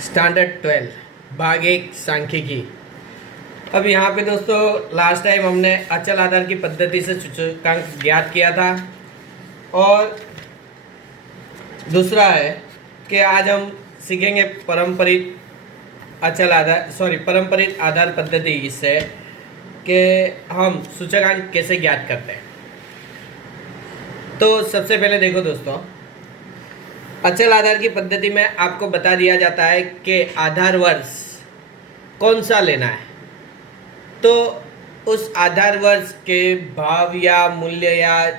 Standard 12 भाग 1 सांख्यिकी। अब यहाँ पे दोस्तों लास्ट टाइम हमने अचल आधार की पद्धति से सूचकांक ज्ञात किया था और दूसरा है कि आज हम सीखेंगे पारंपरिक आधार पद्धति इससे कि हम सूचकांक कैसे ज्ञात करते हैं। तो सबसे पहले देखो दोस्तों, अचल आधार की पद्धति में आपको बता दिया जाता है कि आधार वर्ष कौन सा लेना है। तो उस आधार वर्ष के भाव या मूल्य या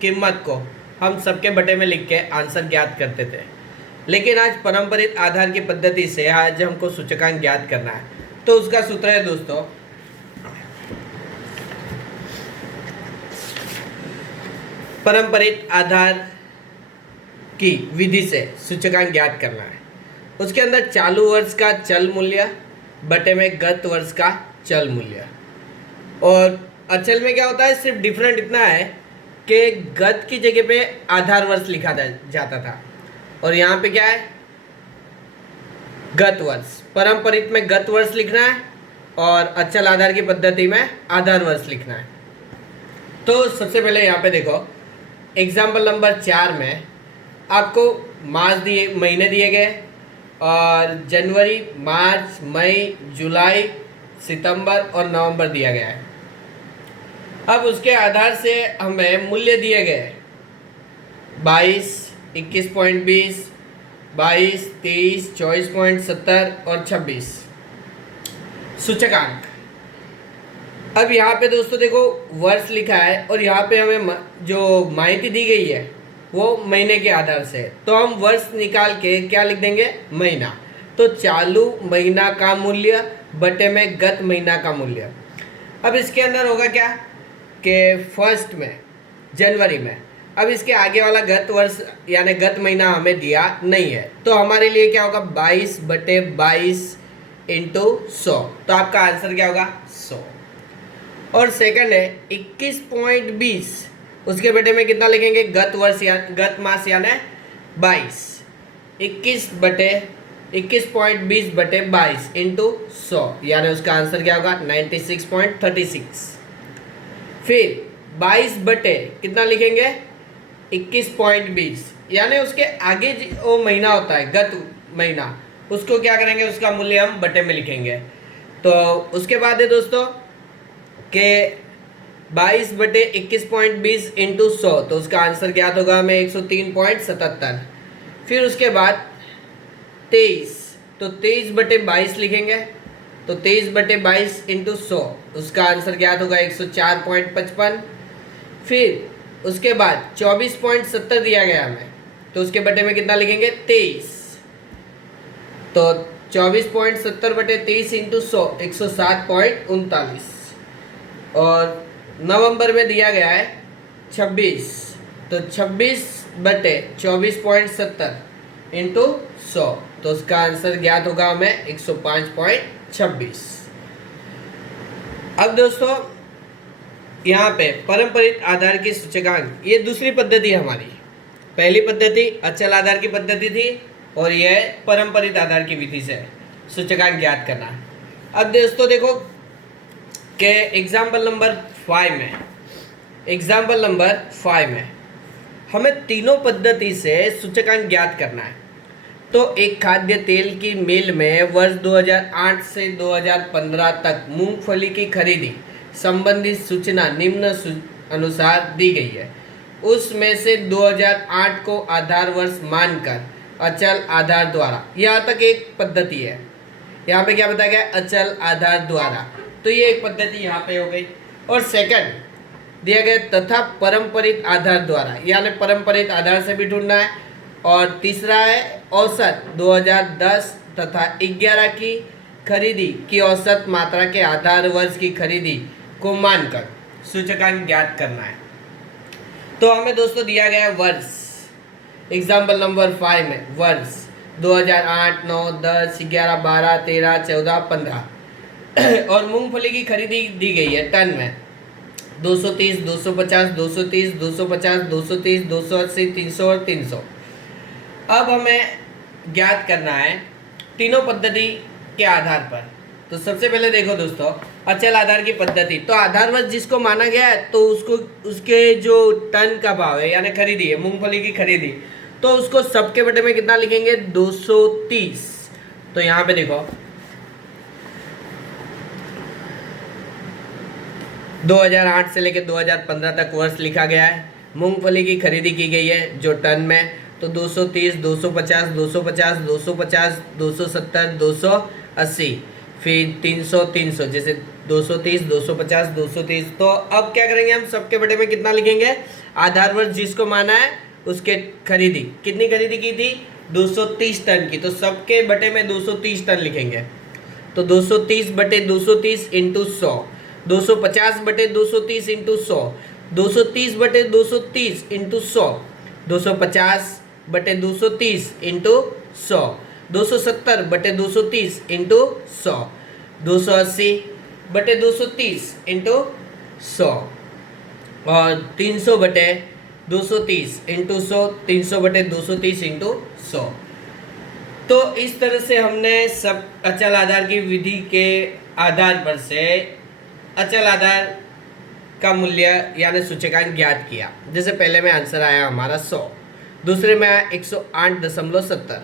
कीमत को हम सबके बटे में लिख के आंसर ज्ञात करते थे, लेकिन आज पारंपरिक आधार की पद्धति से आज हमको सूचकांक ज्ञात करना है। तो उसका सूत्र है दोस्तों, पारंपरिक आधार की विधि से सूचकांक ज्ञात करना है। उसके अंदर चालू वर्ष का चल मूल्य बटे में गत वर्ष का चल मूल्य। और अचल में क्या होता है, सिर्फ डिफरेंट इतना है कि गत की जगह पे आधार वर्ष लिखा जाता था और यहाँ पे क्या है, गत वर्ष। पारंपरिक में गत वर्ष लिखना है और अचल आधार की पद्धति में आधार वर्ष लिखना है। तो सबसे पहले यहाँ पे देखो, एग्जाम्पल नंबर 4 में आपको महीने दिए गए और जनवरी, मार्च, मई, जुलाई, सितंबर और नवंबर दिया गया है। अब उसके आधार से हमें मूल्य दिए गए 22, 21.20, 22, 23, 24.70 और 26 सूचकांक। अब यहाँ पे दोस्तों देखो वर्ष लिखा है और यहाँ पे हमें जो माहिती दी गई है वो महीने के आधार से, तो हम वर्ष निकाल के क्या लिख देंगे, महीना। तो चालू महीना का मूल्य बटे में गत महीना का मूल्य। अब इसके अंदर होगा क्या कि फर्स्ट में जनवरी में, अब इसके आगे वाला गत वर्ष यानी गत महीना हमें दिया नहीं है, तो हमारे लिए क्या होगा 22 बटे 22 इंटू 100। तो आपका आंसर क्या होगा 100। और सेकंड है 21.20, उसके बेटे में कितना लिखेंगे, गत वर्ष या गत मास यानी 22। 21.20 बटे 22 इंटू 100 यानी उसका आंसर क्या होगा 96.36। फिर 22 बटे कितना लिखेंगे 21.20 यानी उसके आगे वो महीना होता है गत महीना, उसको क्या करेंगे, उसका मूल्य हम बटे में लिखेंगे। तो उसके बाद है दोस्तों के 22 बटे 21.20 इंटू 100, तो उसका आंसर क्या होगा हमें 103.77। फिर उसके बाद 23, तो 23 बटे 22 लिखेंगे, तो 23 बटे 22 इंटू 100, उसका आंसर क्या होगा 104.55। फिर उसके बाद 24.70 दिया गया हमें, तो उसके बटे में कितना लिखेंगे 23, तो 24.70 बटे 23 इंटू 100 107.39। और नवंबर में दिया गया है 26, तो 26 बटे 24.70 इंटू 100, तो उसका आंसर ज्ञात होगा हमें 105.26। अब दोस्तों यहाँ पे पारंपरिक आधार की सूचकांक, ये दूसरी पद्धति है हमारी। पहली पद्धति अचल आधार की पद्धति थी और यह पारंपरिक आधार की विधि से सूचकांक ज्ञात करना। अब दोस्तों देखो कि एग्जाम्पल नंबर 5 में हमें तीनों पद्धति से सूचकांक ज्ञात करना है। तो एक खाद्य तेल की मिल में वर्ष 2008 से 2015 तक मूंगफली की खरीदी संबंधित सूचना निम्न अनुसार दी गई है। उसमें से 2008 को आधार वर्ष मानकर अचल आधार द्वारा, यहाँ तक एक पद्धति है। यहाँ पे क्या बताया गया, अचल आधार द्वारा, तो ये एक पद्धति यहाँ पे हो गई। और सेकंड दिया गया तथा पारंपरिक आधार द्वारा, यानी पारंपरिक आधार से भी ढूंढना है। और तीसरा है औसत 2010 तथा 11 की खरीदी की औसत मात्रा के आधार वर्ष की खरीदी को मानकर सूचकांक ज्ञात करना है। तो हमें दोस्तों दिया गया वर्ष, एग्जाम्पल नंबर 5 में वर्ष 2008, 9, 10, 11, 12, 13, 14, 15 और मूंगफली की खरीदी दी गई है टन में 230, 250, 230, 250, 230, 280, 300 और 300। अब हमें ज्ञात करना है तीनों पद्धति के आधार पर। तो सबसे पहले देखो दोस्तों, अचल आधार की पद्धति, तो आधार वर्ष जिसको माना गया है तो उसको उसके जो टन का भाव है यानी खरीदी है मूंगफली की खरीदी, तो उसको सबके बटे में कितना लिखेंगे 230। तो यहाँ पे देखो 2008 से लेकर 2015 तक वर्ष लिखा गया है। मूंगफली की खरीदी की गई है जो टन में, तो 230, 250, 250, 250, 270, 280, फिर 300, 300, जैसे 230, 250, 230। तो अब क्या करेंगे हम, सबके बटे में कितना लिखेंगे, आधार वर्ष जिसको माना है उसके खरीदी, कितनी खरीदी की थी 230 टन की, तो सबके बटे में 230 टन लिखेंगे। तो 230 बटे 230 इंटू 100, 250 बटे 230 इंटू 100, 230 बटे 230 इंटू 100, 250 बटे 230 इंटू 100, 270 बटे 230 इंटू 100, 280 बटे 230 इंटू 100 और 300 बटे 230 इंटू 100, 300 बटे 230 इंटू 100। तो इस तरह से हमने सब अचल आधार की विधि के आधार पर से अचल आधार का मूल्य यानी सूचकांक ज्ञात किया। जैसे पहले में आंसर आया हमारा 100, दूसरे में आया 108.70,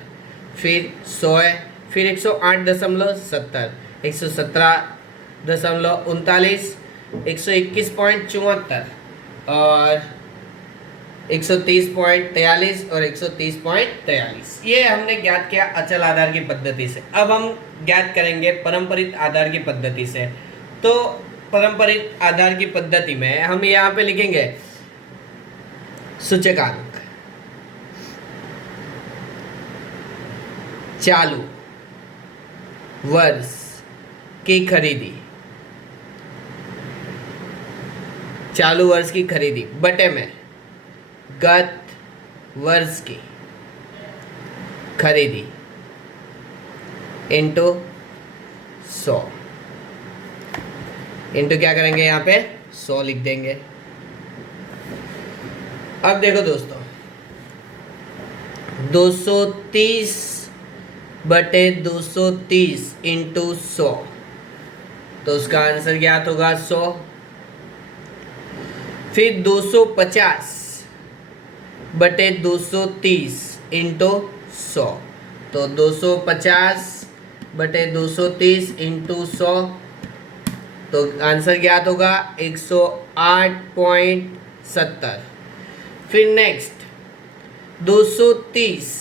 फिर 100 है, फिर 108.70, 117.39, 121.74 और 130.43 और 130.43, ये हमने ज्ञात किया अचल आधार की पद्धति से। अब हम ज्ञात करेंगे परंपरित आधार की पद्धति से। तो परंपरित आधार की पद्धति में हम यहाँ पे लिखेंगे सूचकांक चालू वर्ष की खरीदी, चालू वर्ष की खरीदी बटे में गत वर्ष की खरीदी इंटू 100, इंटू क्या करेंगे यहाँ पे 100 लिख देंगे। अब देखो दोस्तों 230 बटे 230 इंटू 100, तो उसका आंसर ज्ञात होगा 100। फिर 250 बटे 230 इंटू 100, तो 250 बटे 230 इंटू 100, तो आंसर ज्ञात होगा 108.70। फिर नेक्स्ट 230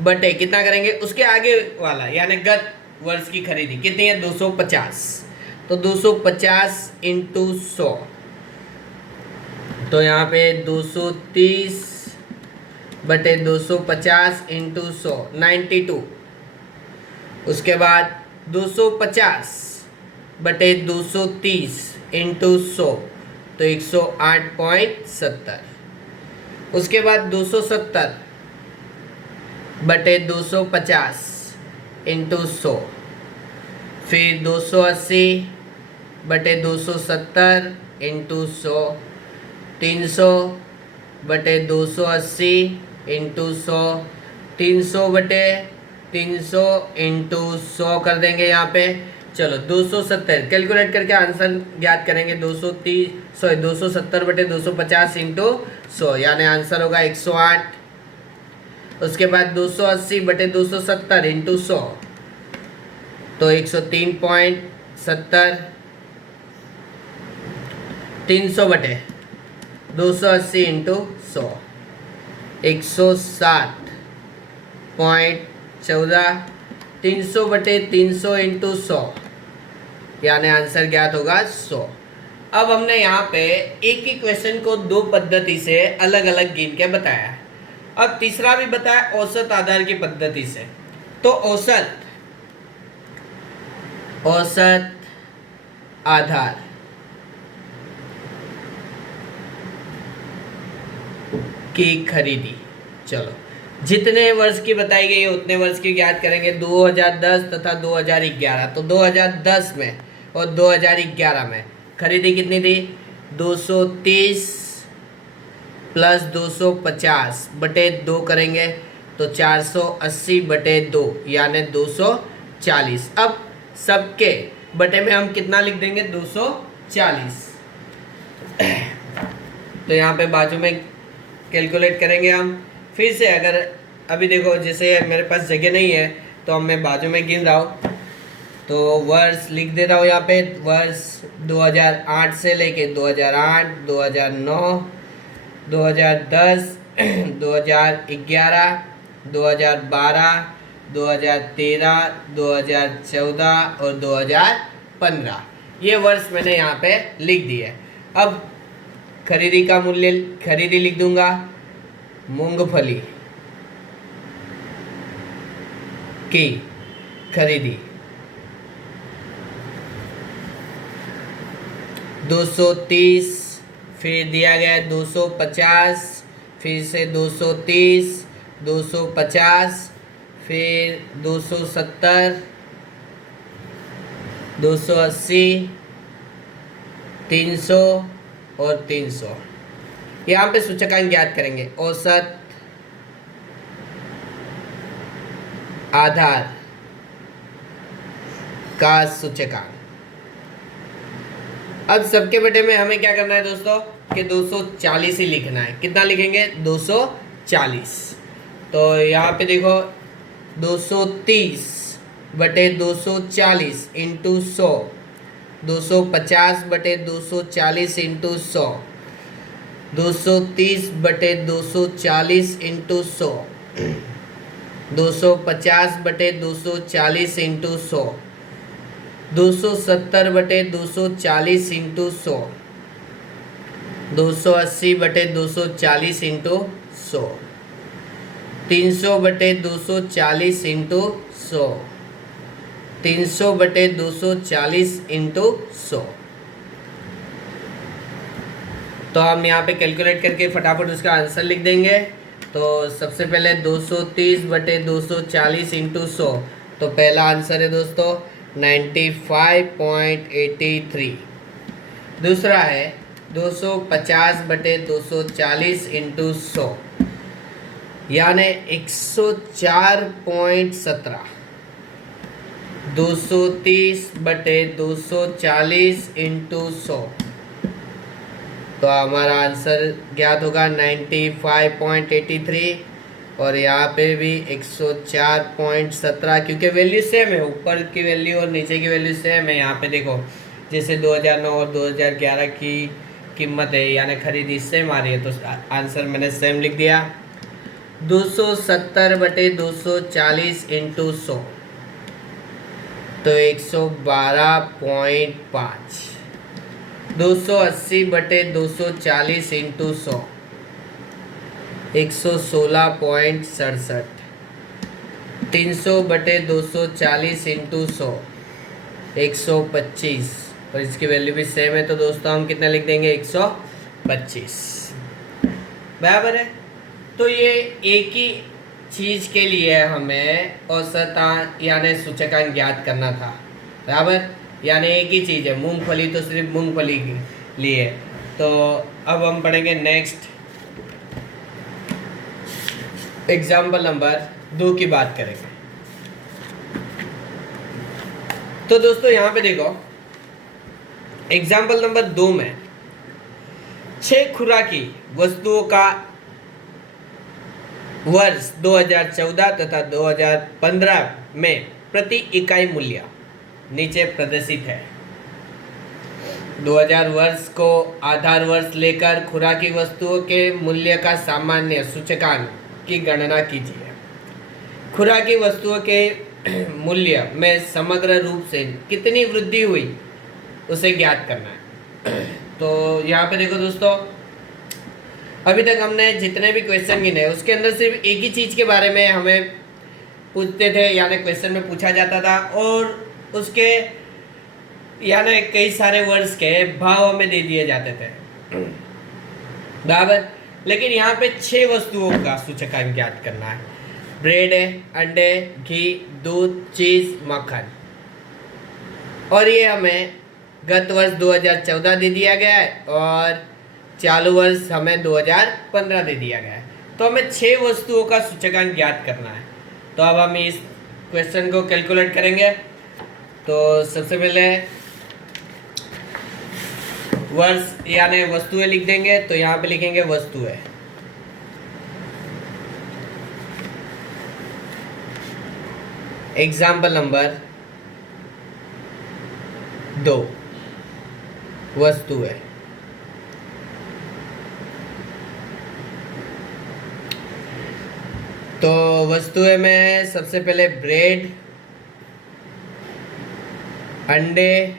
बटे कितना करेंगे, उसके आगे वाला यानी गत वर्ष की खरीदी कितनी है 250, तो 250 इंटू 100, तो यहाँ पे 230 बटे 250 इंटू 100 92। उसके बाद 250 बटे 230 इंटू 100, तो 108.70। उसके बाद 270 बटे 250 इंटू 100, फिर 280 बटे 270 इंटू 100, 300 बटे 280 इंटू 100, 300 बटे 300 इंटू 100 कर देंगे यहाँ पे। चलो 270 कैलकुलेट करके आंसर ज्ञात करेंगे, 270 बटे 250 इंटू 100 यानी आंसर होगा 108। उसके बाद 280 बटे 270 इंटू 100, तो 103.70। 300 बटे 280 इंटू 100, 107.14। 300 बटे 300 इंटू 100 यानी आंसर ज्ञात होगा 100। अब हमने यहाँ पे एक ही क्वेश्चन को दो पद्धति से अलग अलग गिन के बताया है। अब तीसरा भी बताया औसत आधार की पद्धति से। तो औसत आधार की खरीदी, चलो जितने वर्ष की बताई गई है उतने वर्ष की ज्ञात करेंगे। 2010 तथा 2011, तो 2010 में और 2011 में खरीदी कितनी थी 230 प्लस 250 बटे 2 करेंगे, तो तो 480/2 यानी 240। अब सबके बटे में हम कितना लिख देंगे, 240। तो यहाँ पे बाजू में कैलकुलेट करेंगे हम फिर से। अगर अभी देखो जैसे मेरे पास जगह नहीं है तो अब मैं बाजू में गिन रहा हूँ, तो वर्ष लिख दे रहा हूँ यहाँ पे। वर्ष 2008 से लेके 2008, 2009, 2010, 2011, 2012, 2013, 2014 और 2015, ये वर्ष मैंने यहाँ पे लिख दिए। अब खरीदी का मूल्य, खरीदी लिख दूंगा मूंगफली की खरीदी 230, फिर दिया गया 250, फिर से 230, 250, फिर 270, 280, 300 और 300। यहाँ पे सूचकांक ज्ञात करेंगे। औसत, आधार का सूचकांक। अब सबके बटे में हमें क्या करना है दोस्तों कि 240 ही लिखना है। कितना लिखेंगे, 240। तो यहाँ पे देखो 230/240 into 100, 250/240 into 100, 230/240 into 100, 250/240 into 100, 270/240 into 100, 280/240 into 100, 300/240 into 100, 300/240 into 100। तो हम यहाँ पे कैलकुलेट करके फटाफट उसका आंसर लिख देंगे। तो सबसे पहले 230/240 इंटू 100, तो पहला आंसर है दोस्तों 95.83। दूसरा है 250/240 इंटू 100 यानी 104.17। 230/240 इंटू 100, तो हमारा आंसर ज्ञात होगा 95.83। और यहाँ पे भी 104.17, क्योंकि वैल्यू सेम है, ऊपर की वैल्यू और नीचे की वैल्यू सेम है। यहाँ पे देखो जैसे 2009 और 2011 की कीमत है यानी खरीदी सेम आ रही है, तो आंसर मैंने सेम लिख दिया। 270/240 इंटू 100, तो 112.5। 280/240 इंटू 100, 116.67। 300/240 इंटू 100, 125। और इसकी वैल्यू भी सेम है, तो दोस्तों हम कितना लिख देंगे, 125। बराबर है। तो ये एक ही चीज़ के लिए हमें औसत यानी सूचकांक ज्ञात करना था। बराबर, यानी एक ही चीज़ है, मूंगफली, तो सिर्फ मूंगफली के लिए। तो अब हम पढ़ेंगे नेक्स्ट एग्जाम्पल नंबर 2 की बात करेंगे। तो दोस्तों यहाँ पे देखो एग्जाम्पल नंबर 2 में 6 खुराकी वस्तुओं का वर्ष 2014 तथा 2015 में प्रति इकाई मूल्य नीचे प्रदर्शित है। 2000 वर्ष को आधार वर्ष लेकर खुराकी वस्तुओं के मूल्य का सामान्य सूचकांक की गणना कीजिए। खुराकी वस्तुओं के मूल्य में समग्र रूप से कितनी वृद्धि हुई उसे ज्ञात करना है। तो यहाँ पे देखो दोस्तों, अभी तक हमने जितने भी क्वेश्चन गिने उसके अंदर सिर्फ एक ही चीज़ के बारे में हमें पूछते थे, यानी क्वेश्चन में पूछा जाता था, और उसके यानी कई सारे वर्ष के भाव हमें दे दिए जाते थे। बराबर, लेकिन यहाँ पे 6 वस्तुओं का सूचकांक ज्ञात करना है। ब्रेड है, अंडे, घी, दूध, चीज़, मक्खन। और ये हमें गत वर्ष 2014 दे दिया गया है और चालू वर्ष हमें 2015 दे दिया गया है। तो हमें 6 वस्तुओं का सूचकांक ज्ञात करना है। तो अब हम इस क्वेश्चन को कैलकुलेट करेंगे। तो सबसे पहले वर्ष यानी वस्तुएं लिख देंगे। तो यहाँ पे लिखेंगे वस्तुएं। एग्जाम्पल नंबर 2 वस्तुएं। तो वस्तुएं में सबसे पहले ब्रेड, अंडे,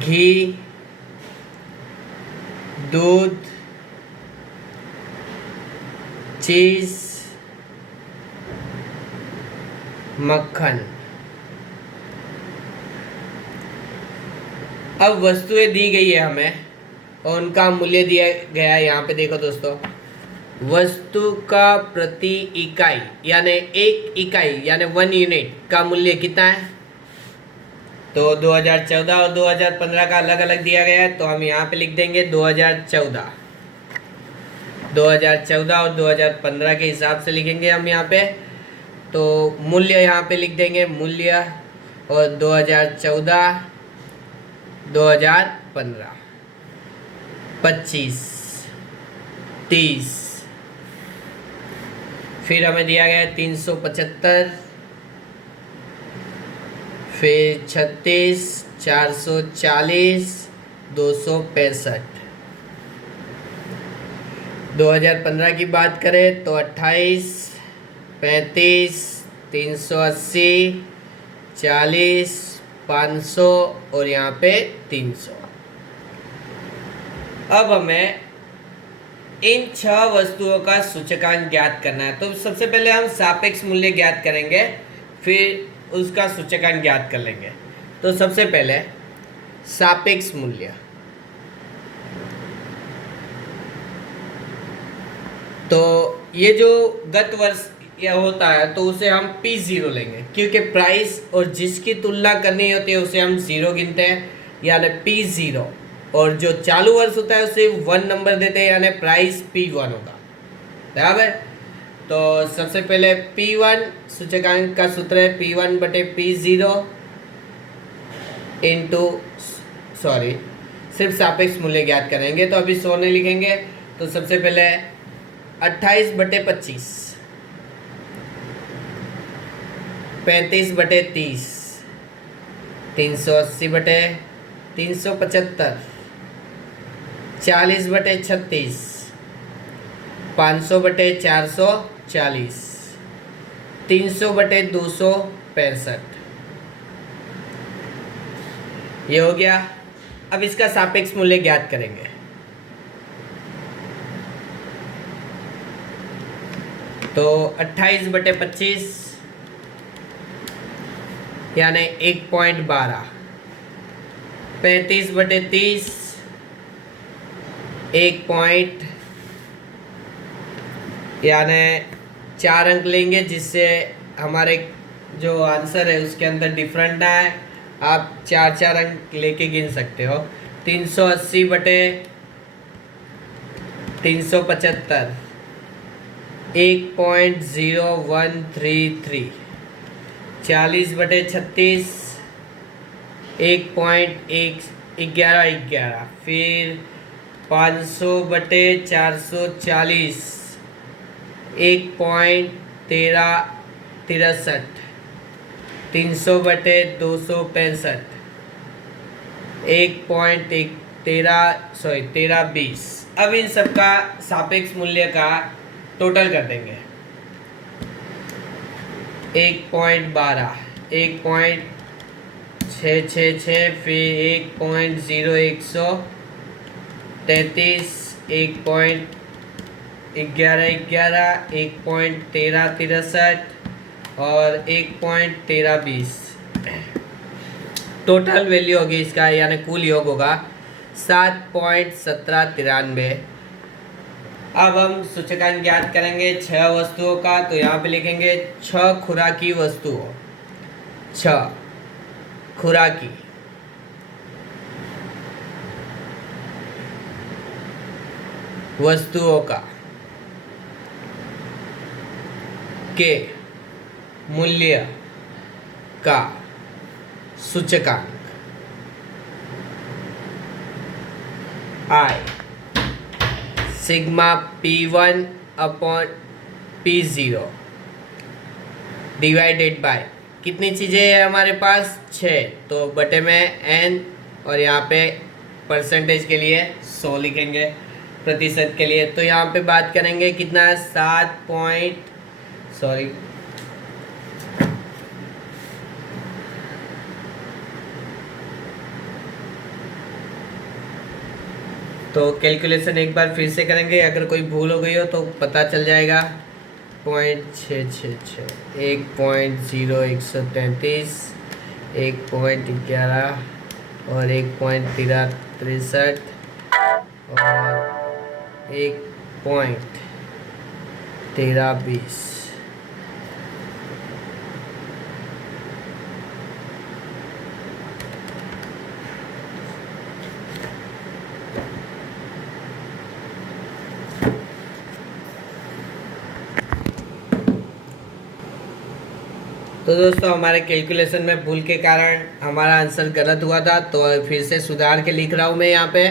घी, दूध, चीज, मक्खन। अब वस्तुएं दी गई है हमें और उनका मूल्य दिया गया है। यहाँ पे देखो दोस्तों, वस्तु का प्रति इकाई यानी एक इकाई यानी 1 यूनिट का मूल्य कितना है। तो 2014 और 2015 का अलग अलग दिया गया है। तो हम यहाँ पे लिख देंगे 2014 और 2015 के हिसाब से लिखेंगे हम यहाँ पे। तो मूल्य यहाँ पे लिख देंगे मूल्य, और 2014 2015 25 30, फिर हमें दिया गया है 375, फिर 36, 440, 265। 2015 की बात करें तो 28, 35, 380, 40, 500 और यहाँ पे 300। अब हमें इन 6 वस्तुओं का सूचकांक ज्ञात करना है। तो सबसे पहले हम सापेक्ष मूल्य ज्ञात करेंगे, फिर उसका सूचकांक ज्ञात कर लेंगे। तो सबसे पहले सापेक्ष मूल्य। तो ये जो गत वर्ष यह होता है तो उसे हम P0 लेंगे, क्योंकि प्राइस और जिसकी तुलना करनी होती है उसे हम 0 गिनते हैं यानी P0, और जो चालू वर्ष होता है उसे 1 नंबर देते हैं यानी प्राइस P1 होगा। बराबर। तो सबसे पहले P1 सूचकांक का सूत्र है P1 बटे P0 इंटू सिर्फ सापेक्ष मूल्य ज्ञात करेंगे। तो अभी 100 नहीं लिखेंगे। तो सबसे पहले 28 बटे 25, 35 बटे 30, 380 बटे 375, 40 बटे 36, 500 बटे 440, 300 बटे 265। ये हो गया। अब इसका सापेक्ष मूल्य ज्ञात करेंगे। तो 28 बटे 25 यानी 1.12, 35 बटे 30 1 यानी 4 अंक लेंगे, जिससे हमारे जो आंसर है उसके अंदर डिफरेंट ना है। आप 4 अंक लेके गिन सकते हो। 380 बटे 375 1.0133, 40 बटे 36 1.1111, फिर 500 बटे 440 1.1363, 300 बटे 265 1320। अब इन सब का सापेक्ष मूल्य का टोटल कर देंगे। 1.12, 1.666, फिर 1.0133, 1.1111, 1.1363 और 1.1320। टोटल वैल्यू होगी इसका यानी कुल योग होगा 7.1793। अब हम सूचकांक ज्ञात करेंगे 6 वस्तुओं का। तो यहाँ पे लिखेंगे 6 खुराकी वस्तुओं। 6 खुराकी। वस्तुओं का के मूल्य का सूचकांक आई sigma P1 upon P0 divided by कितनी चीज़ें हैं हमारे पास 6, तो बटे में n और यहाँ पे परसेंटेज के लिए 100 लिखेंगे, प्रतिशत के लिए। तो यहाँ पे बात करेंगे कितना है 7 तो कैलकुलेशन एक बार फिर से करेंगे, अगर कोई भूल हो गई हो तो पता चल जाएगा। 0.666 1.0133 1.11 और 1.63 और 1.1320। तो दोस्तों हमारे कैलकुलेशन में भूल के कारण हमारा आंसर गलत हुआ था, तो फिर से सुधार के लिख रहा हूँ मैं यहाँ पे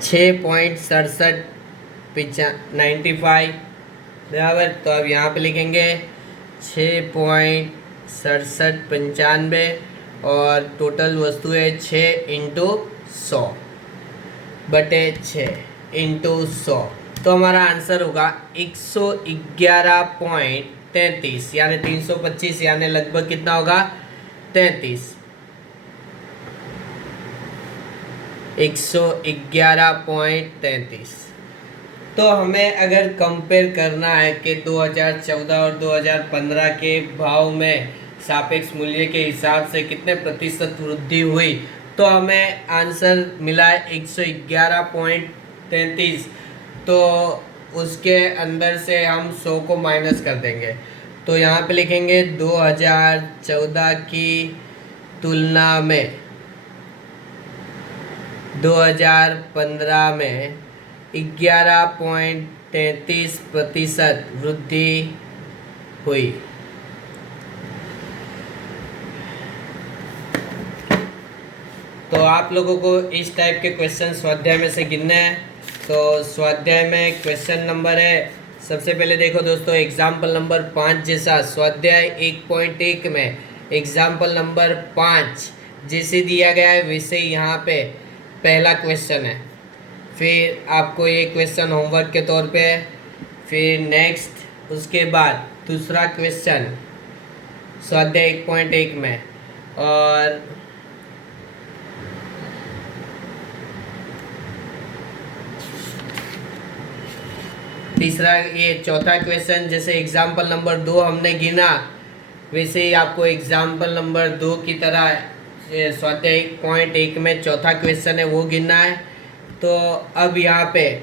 6.6795 बराबर। तो अब यहाँ पे लिखेंगे 6.6795 और टोटल वस्तु है 6 इंटू 100 बटे 6 इंटू 100, तो हमारा आंसर होगा 111.33 यानी 325 यानी लगभग कितना होगा 33 111.33। तो हमें अगर कंपेयर करना है कि 2014 और 2015 के भाव में सापेक्ष मूल्य के हिसाब से कितने प्रतिशत वृद्धि हुई, तो हमें आंसर मिला है 111.33। तो उसके अंदर से हम 100 को माइनस कर देंगे, तो यहाँ पे लिखेंगे 2014 की तुलना में 2015 में 11.33% वृद्धि हुई। तो आप लोगों को इस टाइप के क्वेश्चन स्वाध्याय में से गिनने हैं। तो स्वाध्याय में क्वेश्चन नंबर है, सबसे पहले देखो दोस्तों एग्जाम्पल नंबर 5 जैसा स्वाध्याय 1.1 में एग्जाम्पल नंबर 5 जैसे दिया गया है वैसे यहाँ पे पहला क्वेश्चन है। फिर आपको ये क्वेश्चन होमवर्क के तौर पे है। फिर नेक्स्ट उसके बाद दूसरा क्वेश्चन स्वाध्याय 1.1 में, और तीसरा ये चौथा क्वेश्चन जैसे एग्जाम्पल नंबर 2 हमने गिना वैसे ही आपको एग्जाम्पल नंबर 2 की तरह स्वाध्याय 1.1 में चौथा क्वेश्चन है वो गिनना है। तो अब यहाँ पे